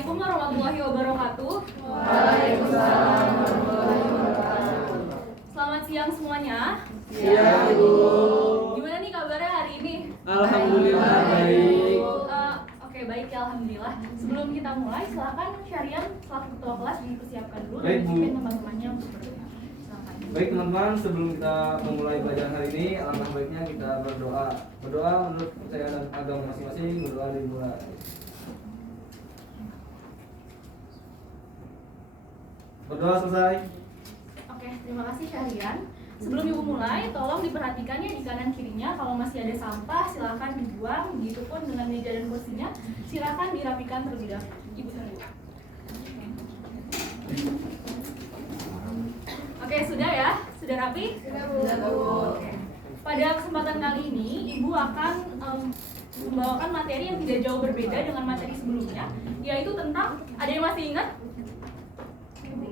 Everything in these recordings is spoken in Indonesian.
Assalamualaikum warahmatullahi wabarakatuh. Waalaikumsalam warahmatullahi wabarakatuh. Selamat siang semuanya. Siang, Ibu. Gimana nih kabarnya hari ini? Alhamdulillah baik. Oke, baik ya, alhamdulillah. Sebelum kita mulai, silakan Syarian selaku ketua kelas dipersiapkan dulu Baik, dan Bu. pimpin teman-temannya untuk berdoa. Silakan. Baik teman-teman, sebelum kita memulai pelajaran hari ini, alangkah baiknya kita berdoa. Berdoa menurut kepercayaan dan agama masing-masing, berdoa dimulai. Berdoa selesai. Oke, terima kasih Syahrian. Sebelum Ibu mulai, tolong diperhatikan ya di kanan kirinya. Kalau masih ada sampah, silakan dibuang. Begitupun dengan meja dan kursinya, silakan dirapikan terlebih dahulu. Ibu sana. Oke, sudah ya? Sudah rapi? Sudah, Bu. Oke. Pada kesempatan kali ini, Ibu akan membawakan materi yang tidak jauh berbeda dengan materi sebelumnya, yaitu tentang, ada yang masih ingat?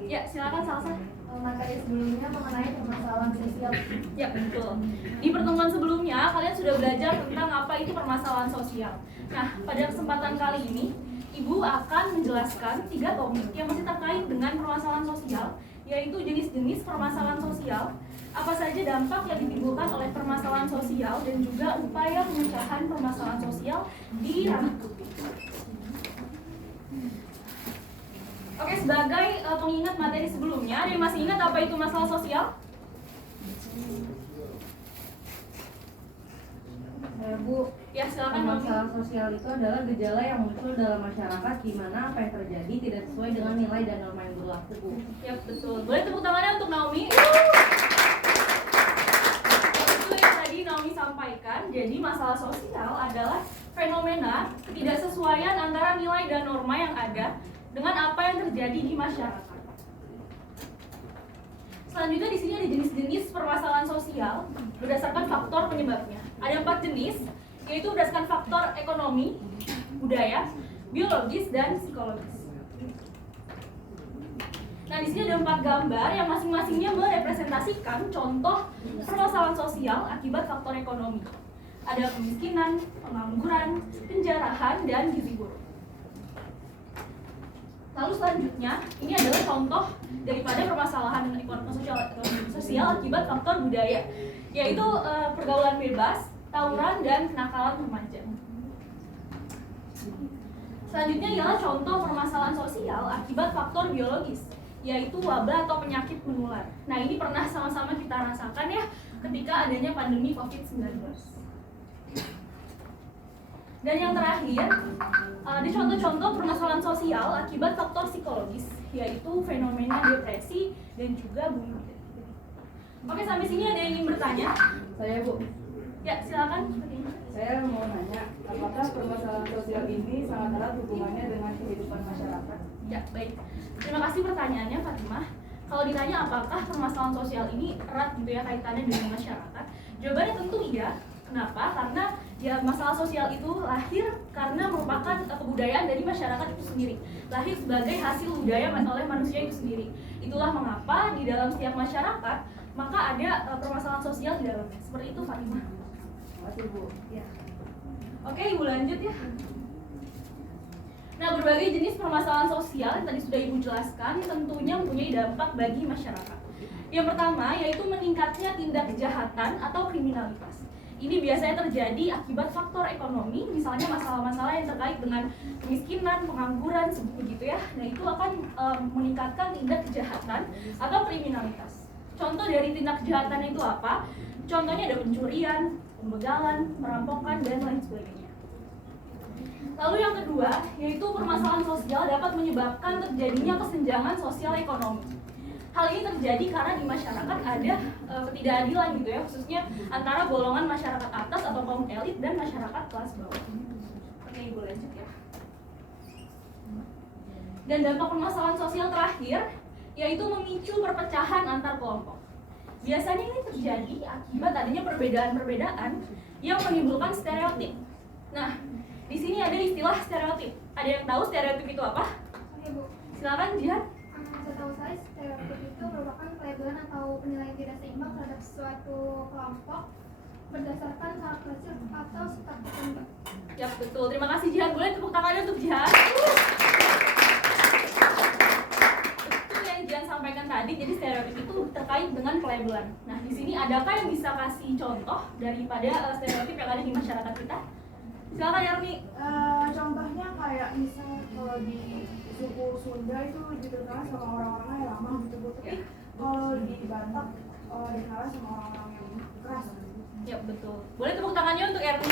Ya, silakan Salsa. Materi sebelumnya mengenai permasalahan sosial. Ya, betul. Di pertemuan sebelumnya, kalian sudah belajar tentang apa itu permasalahan sosial. Nah, pada kesempatan kali ini, Ibu akan menjelaskan 3 topik yang masih terkait dengan permasalahan sosial, yaitu jenis-jenis permasalahan sosial, apa saja dampak yang ditimbulkan oleh permasalahan sosial, dan juga upaya pemecahan permasalahan sosial di ranah publik. Oke, sebagai pengingat materi sebelumnya, ada yang masih ingat apa itu masalah sosial? Bu, Ya, silakan Mami. masalah sosial itu adalah gejala yang muncul dalam masyarakat di mana apa yang terjadi tidak sesuai dengan nilai dan norma yang berlaku, Bu. Ya, betul. Boleh tepuk tangannya untuk Naomi? Itu yang tadi Naomi sampaikan. Jadi masalah sosial adalah fenomena ketidaksesuaian antara nilai dan norma yang ada dengan apa yang terjadi di masyarakat. Selanjutnya di sini ada jenis-jenis permasalahan sosial berdasarkan faktor penyebabnya. Ada 4 jenis, yaitu berdasarkan faktor ekonomi, budaya, biologis, dan psikologis. Nah, di sini ada 4 gambar yang masing-masingnya merepresentasikan contoh permasalahan sosial akibat faktor ekonomi. Ada kemiskinan, pengangguran, penjarahan, dan gizi buruk. Lalu selanjutnya, ini adalah contoh daripada permasalahan sosial akibat faktor budaya, yaitu pergaulan bebas, tawuran, dan kenakalan remaja. Selanjutnya ialah contoh permasalahan sosial akibat faktor biologis, yaitu wabah atau penyakit menular. Nah, ini pernah sama-sama kita rasakan ya ketika adanya pandemi COVID-19. Dan yang terakhir, ada contoh-contoh permasalahan sosial akibat faktor psikologis, yaitu fenomena depresi dan juga bunuh diri. Oke, sampai sini ada yang ingin bertanya? Saya, Bu. Ya, silakan. Saya mau nanya, apakah permasalahan sosial ini sangat erat hubungannya dengan kehidupan masyarakat? Ya, baik. Terima kasih pertanyaannya, Fatimah. Kalau ditanya apakah permasalahan sosial ini erat gitu ya kaitannya dengan masyarakat, jawabannya tentu iya. Kenapa? Karena ya masalah sosial itu lahir karena merupakan kebudayaan dari masyarakat itu sendiri. Lahir sebagai hasil budaya oleh manusia itu sendiri. Itulah mengapa di dalam setiap masyarakat maka ada permasalahan sosial di dalamnya. Seperti itu, Fatimah. Terima kasih, Bu. Ya. Oke, Ibu lanjut ya. Nah, berbagai jenis permasalahan sosial yang tadi sudah Ibu jelaskan tentunya mempunyai dampak bagi masyarakat. Yang pertama yaitu meningkatnya tindak kejahatan atau kriminalitas. Ini biasanya terjadi akibat faktor ekonomi, misalnya masalah-masalah yang terkait dengan kemiskinan, pengangguran, begitu ya. Nah, itu akan meningkatkan tindak kejahatan atau kriminalitas. Contoh dari tindak kejahatan itu apa? Contohnya ada pencurian, pembegalan, perampokan, dan lain sebagainya. Lalu yang kedua, yaitu permasalahan sosial dapat menyebabkan terjadinya kesenjangan sosial ekonomi. Hal ini terjadi karena di masyarakat ada ketidakadilan gitu ya, khususnya antara golongan masyarakat atas atau kaum elit dan masyarakat kelas bawah. Oke, Ibu lanjut ya. Dan dampak permasalahan sosial terakhir yaitu memicu perpecahan antar kelompok. Biasanya ini terjadi akibat adanya perbedaan-perbedaan yang menimbulkan stereotip. Nah, di sini ada istilah stereotip. Ada yang tahu stereotip itu apa? Oke, Bu. Silakan, Jihan. Setahu saya stereotip itu merupakan pelabelan atau penilaian tidak seimbang terhadap suatu kelompok berdasarkan karakteristik atau sifat tertentu. Ya, betul. Terima kasih, Jihan. Boleh tepuk tangannya untuk Jihan. jadi stereotip itu terkait dengan pelabelan. Nah, di sini adakah yang bisa kasih contoh daripada stereotip yang ada di masyarakat kita? Silakan Yarmi. Contohnya kayak misal kalau di suku Sunda itu diterkenal sama orang-orang yang ramah gitu Bu, tapi kalau di Batak dikenal sama orang-orang yang keras. Ya betul. Boleh tepuk tangannya untuk Yarmi.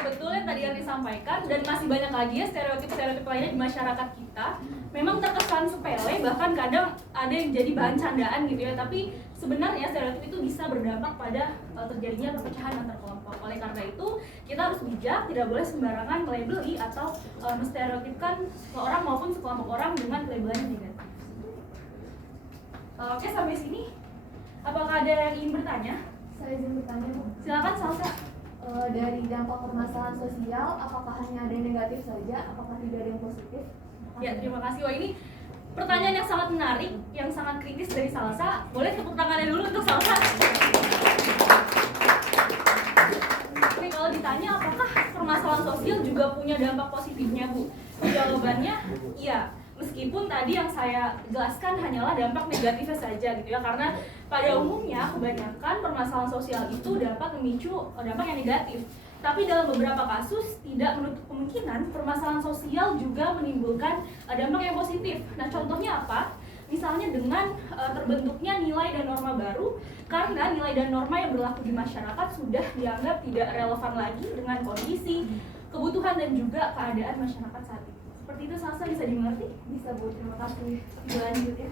Betul yang tadi yang disampaikan, dan masih banyak lagi ya stereotip-stereotip lainnya di masyarakat kita. Memang terkesan sepele, bahkan kadang ada yang jadi bahan candaan gitu ya, tapi sebenarnya stereotip itu bisa berdampak pada terjadinya perpecahan antar kelompok. Oleh karena itu, kita harus bijak, tidak boleh sembarangan melabeli atau menstereotipkan seseorang maupun sekelompok orang dengan labelan yang negatif. Oke, sampai sini. Apakah ada yang ingin bertanya? Saya izin bertanya, Bu. Silakan Salsa. Dari dampak permasalahan sosial, apakah hanya ada yang negatif saja? Apakah tidak ada yang positif? Ya, terima kasih. Wah, ini pertanyaan yang sangat menarik, yang sangat kritis dari Salsa. Boleh tepuk tangannya dulu untuk Salsa. Oke, kalau ditanya apakah permasalahan sosial juga punya dampak positifnya, Bu? Jawabannya iya. Meskipun tadi yang saya jelaskan hanyalah dampak negatifnya saja gitu ya, karena pada umumnya kebanyakan permasalahan sosial itu dapat memicu dampak yang negatif. Tapi dalam beberapa kasus tidak menutup kemungkinan permasalahan sosial juga menimbulkan dampak yang positif. Nah, contohnya apa? Misalnya dengan terbentuknya nilai dan norma baru, karena nilai dan norma yang berlaku di masyarakat sudah dianggap tidak relevan lagi dengan kondisi, kebutuhan dan juga keadaan masyarakat saat itu. Seperti itu, Salsa, bisa dimengerti? Bisa, Bu. Terima kasih. Lanjut ya.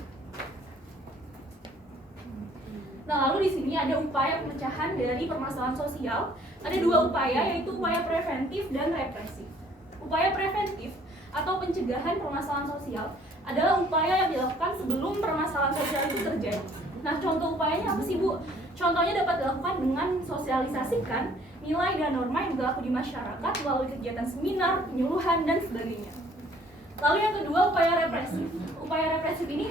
Nah, lalu di sini ada upaya pemecahan dari permasalahan sosial. Ada dua upaya, yaitu upaya preventif dan represif. Upaya preventif atau pencegahan permasalahan sosial adalah upaya yang dilakukan sebelum permasalahan sosial itu terjadi. Nah, contoh upayanya apa sih, Bu? Contohnya dapat dilakukan dengan sosialisasikan nilai dan norma yang berlaku di masyarakat melalui kegiatan seminar, penyuluhan, dan sebagainya. Lalu yang kedua, upaya represif. Upaya represif ini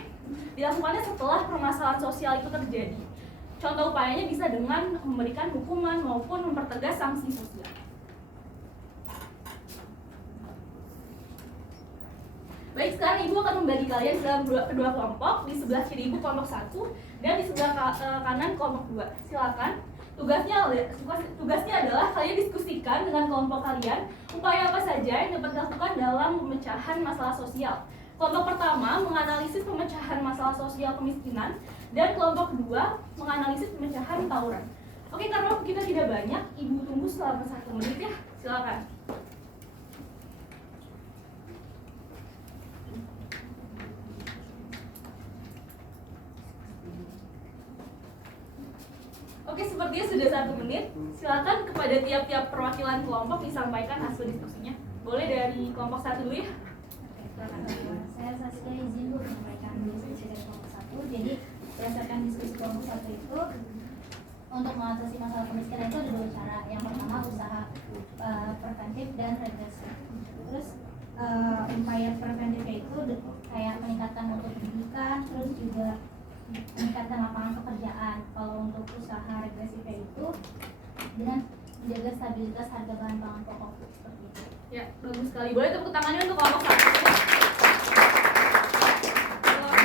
dilakukannya setelah permasalahan sosial itu terjadi. Contoh upayanya bisa dengan memberikan hukuman maupun mempertegas sanksi sosial. Baik, sekarang Ibu akan membagi kalian dalam kedua kelompok. Di sebelah kiri Ibu kelompok 1 dan di sebelah kanan kelompok 2. Silakan. Tugasnya adalah kalian diskusikan dengan kelompok kalian upaya apa saja yang dapat dilakukan dalam pemecahan masalah sosial. Kelompok pertama menganalisis pemecahan masalah sosial kemiskinan, dan kelompok kedua menganalisis pemecahan tawuran. Oke, karena waktu kita tidak banyak, Ibu tunggu selama 1 menit ya. Silakan. Oke, sepertinya sudah 1 menit. Silakan kepada tiap-tiap perwakilan kelompok disampaikan hasil diskusinya. Boleh dari kelompok 1 dulu ya. Saya Saskia izin Bu menyampaikan diskusi dari kelompok 1. Jadi berdasarkan diskusi kelompok 1 itu, untuk mengatasi masalah kemiskinan itu ada 2 cara. Yang pertama usaha preventif dan regresif. Terus upaya preventifnya itu kayak peningkatan untuk pendidikan, terus juga meningkatkan lapangan pekerjaan. Kalau untuk usaha regresifnya itu dengan menjaga stabilitas harga bahan pangan pokok seperti itu. Ya, bagus sekali. Boleh tepuk tangannya untuk kelompok 1.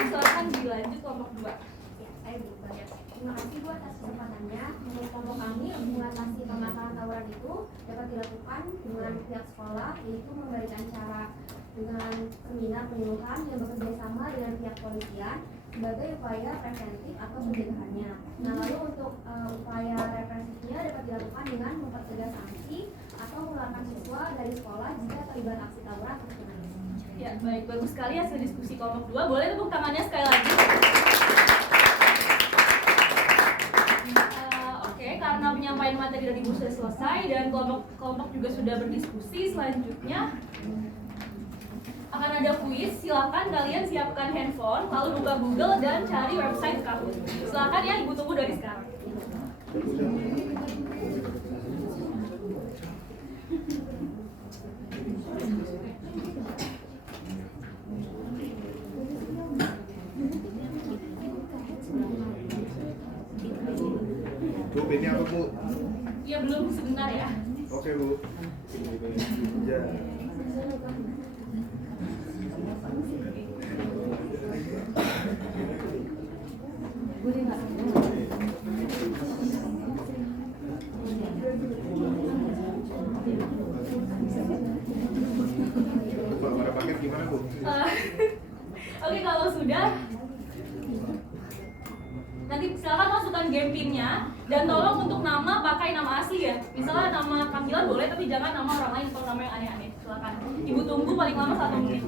Silakan dilanjut kelompok 2. Ya, saya buka. Terima kasih Bu atas kesempatannya. Menurut kelompok kami, mengatasi permasalahan tawuran itu dapat dilakukan dengan pihak sekolah, yaitu memberikan cara dengan seminar penyuluhan yang bekerja sama dengan pihak polisian sebagai upaya preventif atau pencegahannya. Nah, lalu untuk upaya represifnya dapat dilakukan dengan mempertegas sanksi atau mengeluarkan siswa dari sekolah jika terlibat aksi tawuran atau penganiayaan. Ya, baik, bagus sekali hasil diskusi kelompok 2. Boleh tepuk tangannya sekali lagi. Oke, karena penyampaian materi dari Ibu sudah selesai dan kelompok juga sudah berdiskusi, selanjutnya akan ada kuis. Silakan kalian siapkan handphone, lalu buka Google dan cari website Kahoot. Silakan ya, Ibu tunggu dari sekarang. Bu, ini apa Bu? Ya, belum, sebentar ya. Oke Bu. Ya. Oke, kalau sudah, nanti silakan masukkan game pinnya dan tolong untuk nama pakai nama asli ya. Misalnya nama panggilan boleh, tapi jangan nama orang lain atau nama yang aneh-aneh. Silakan. Ibu tunggu paling lama 1 menit.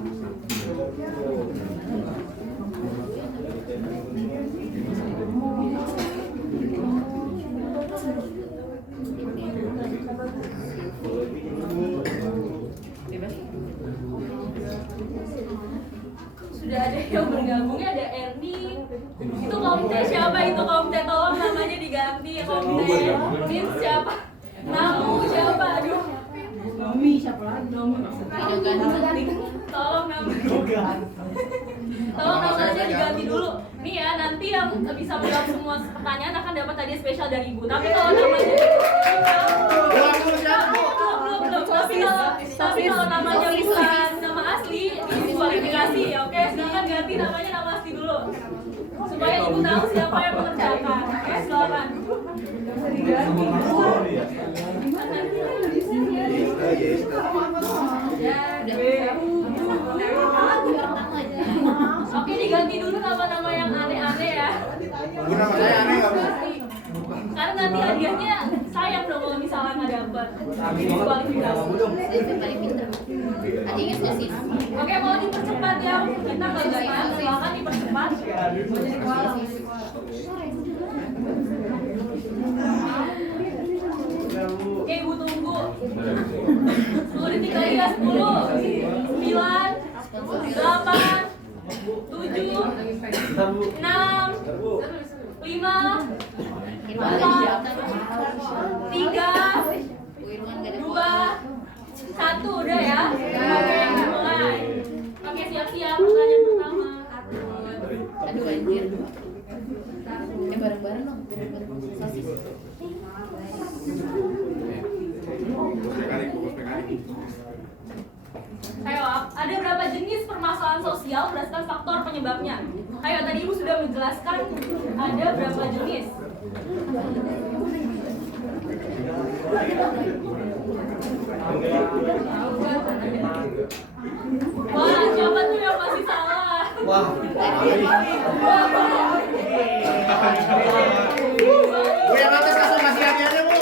Sudah ada yang bergabungnya, ada Erni. Itu Komte siapa itu Komte? Tolong namanya diganti ya Komte. Min siapa? Namu siapa? Aduh. Nomi siapa lagi? Nomi. Tolong namanya diganti dulu. Nih ya, nanti yang bisa menjawab semua pertanyaan akan dapat hadiah spesial dari Ibu. Tapi kalau namanya tapi kalau namanya bukan nama asli, diskualifikasi ya. Oke, silakan ganti namanya nama asli dulu. Supaya Ibu tahu siapa yang mengerjakan. Oke, silakan. Oke, diganti dulu nama-nama yang aneh-aneh ya. Nama saya aneh nggak, Bu? Karena nanti hadiahnya sayang dong kalau misalnya nggak dapet. Diskualifikasi. Oke, mau dipercepat ya. Kita kerjain, silakan dipercepat. Oke, Ibu tunggu. 10 detik lagi ya. 10, 9, 8, 7, 6, 5, 4, 3, 2, 1, udah ya. Oke, mulai. Oke, siap-siap pertanyaan pertama. Aduh anjir. Bareng-bareng dong, bareng-bareng sosis. Ayo, ada berapa jenis permasalahan sosial berdasarkan faktor penyebabnya? Ayo, tadi Ibu sudah menjelaskan ada berapa jenis. Wah, siapa tuh yang masih salah? Wah. Bu yang atas langsung kasih hadiahnya, Bu.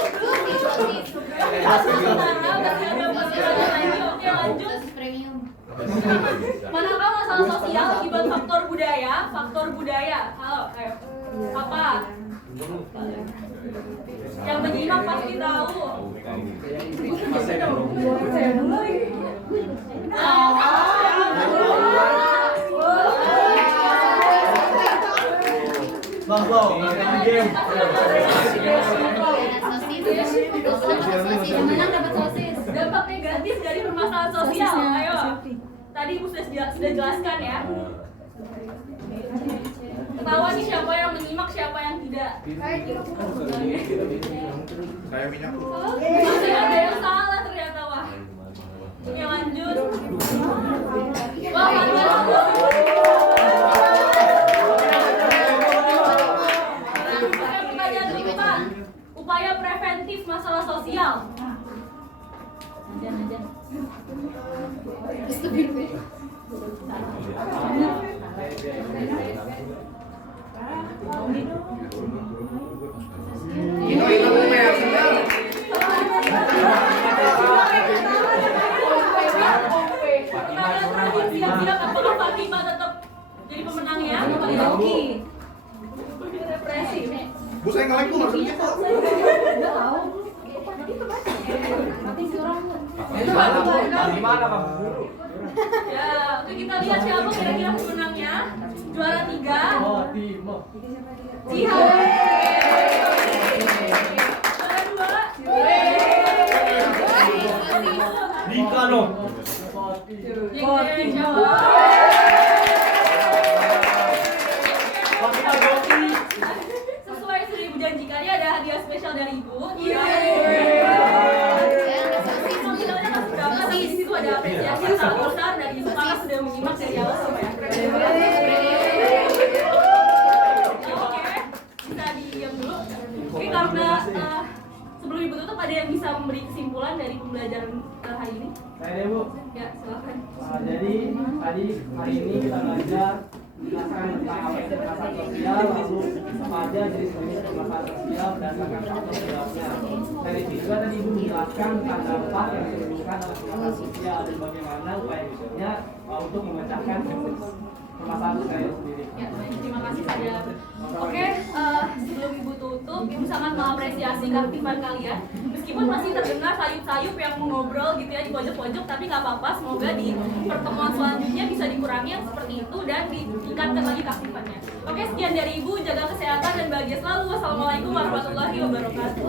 Oke, lanjut. Manakah masalah sosial akibat faktor budaya? Faktor budaya. Halo, ayo. Apa? Yang menyimak pasti tahu. Game. Dampak negatif dari permasalahan sosial. Ayo. Tadi Ibu sudah jelaskan ya. Ketahuan nih siapa yang menyimak, siapa yang tidak. Saya minyak, Bu. Masih ada yang salah ternyata, wah. Oke, lanjut. Wah, pertanyaan kedua. Upaya preventif masalah sosial. Siap-siap, apakah Fatima tetap jadi pemenangnya? Oke. Represi. Bu, saya nge-like, Bu, maksudnya, Bu. Gimana, Pak Guru? Ya, oke, kita lihat siapa kira-kira pemenangnya. Juara 3. Oh, Timo. Jihan. Juara 2. Dika dong. Sesuai sudah Ibu janjikan ya, ada hadiah spesial dari Ibu. Iya. Panggilannya masih dapat, tapi di situ ada apresiasi sangat besar dari Ibu karena sudah menyimak dari awal sampai akhir. Oke, bisa diam dulu. Oke, karena sebelum Ibu tutup ada yang bisa memberi kesimpulan dari pembelajaran hari ini? Saya deh Bu. Ya, silakan. Jadi tadi hari ini kita belajar menjelaskan tentang apa itu permasalahan sosial, lalu apa aja jenis-jenis permasalahan sosial berdasarkan faktor penyebabnya. Dan itu juga tadi Ibu menjelaskan tentang dampak yang ditimbulkan oleh permasalahan sosial dan bagaimana upaya-upayanya untuk memecahkan permasalahan sosial itu sendiri. Ya, baik, terima kasih saya. Oke, sebelum Ibu tutup, Ibu sangat mengapresiasi keaktifan kalian. Meskipun masih terdengar sayup-sayup yang mengobrol gitu ya di pojok-pojok, tapi nggak apa-apa. Semoga di pertemuan selanjutnya bisa dikurangi yang seperti itu dan ditingkatkan lagi keaktifannya. Oke, sekian dari Ibu. Jaga kesehatan dan bahagia selalu. Wassalamualaikum warahmatullahi wabarakatuh.